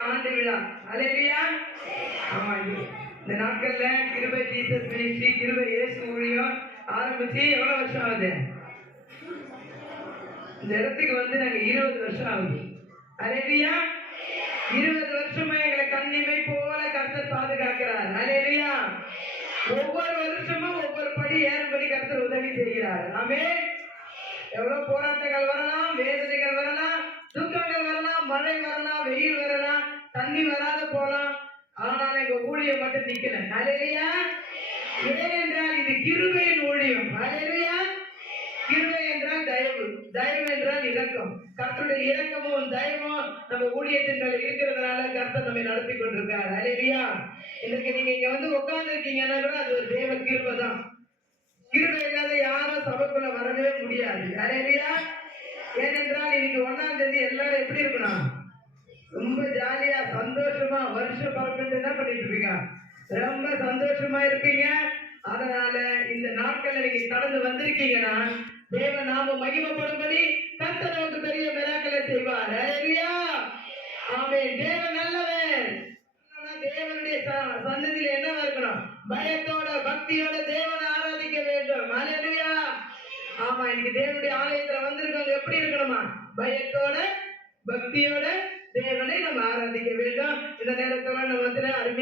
ஆண்டு விழா. அல்லேலூயா. ஆமா, இந்த நாட்கள்ல கிருபை ஜீசஸ் மினிஸ்ட்ரி, கிருபை இயேசு ஊழியம் ஆரம்பிச்சு எவ்வளவு வருஷம் ஆகுது? இந்த இடத்துக்கு வந்து நாங்க 20 வருஷம் ஆகுது. அல்லேலூயா. 20 வருஷமா எங்களை கண்ணிமை போல கர்த்தர் பாதுகாக்கிறார். அல்லேலூயா. ஒவ்வொரு வருஷமும் ஒவ்வொரு படி ஏறும்படி கர்த்தர் உதவி செய்கிறார். ஆமென். எவ்வளவு போராட்டங்கள் வரலாம், வேதனைகள் வரலாம், துக்கங்கள் வரலாம், மழை வரலாம், வெயில் வரலாம், தண்ணி வராத போலாம். ஆனால் எங்க ஊழியம் மட்டும் நிக்கல. அல்லேலூயா. ஏனென்றால் இது கிருபையின் ஊழியம். அல்லேலூயா. கிருபை என்றால் தயவு, தயவு என்றால் இரக்கம். கர்த்தருடைய இரக்கமும் தயவும் நம்ம ஊழியத்தின் மேல இருக்கிறதுனால கர்த்தர் நம்மை நடத்தி கொண்டிருக்கார். அல்லேலூயா. இன்னைக்கு நீங்க இங்க வந்து உட்கார்ந்து இருக்கீங்கன்னா கூட அது ஒரு தேவ கிருபை தான். கிருபை இல்லாத யாரும் சபைக்குள்ள வரவே முடியாது. அல்லேலூயா. ஏனென்றால் இன்னைக்கு 1ஆம் தேதி எல்லாரும் எப்படி இருக்கணும்? ரொம்ப ஜாலியா சந்தோஷமா வருஷ பரப்பிட்டு என்ன பண்ணிட்டு இருப்பீங்க? ரொம்ப சந்தோஷமா இருப்பீங்க. அதனால இந்த நாட்கள் நீங்க கடந்து வந்திருக்கீங்கன்னா தேவ நாம மகிமைப்படும்படி கர்த்தர் நமக்கு பெரிய மிராக்கிளை செய்வார். அல்லேலூயா. ஆமென். தேவன் நல்லவர். தேவனுடைய சன்னதியில என்னவா இருக்கணும்? பயத்தோட பக்தியோட தேவனை ஆராதிக்க வேண்டும். அல்லேலூயா. ஆமா, இன்னைக்கு தேவனுடைய ஆலயத்துல வந்திருக்கவங்க எப்படி இருக்கணுமா? பயத்தோட பக்தியோட தேவனை நம்ம ஆராதிக்க வேண்டும். இந்த நேரத்துல நம்ம வந்து அருமையா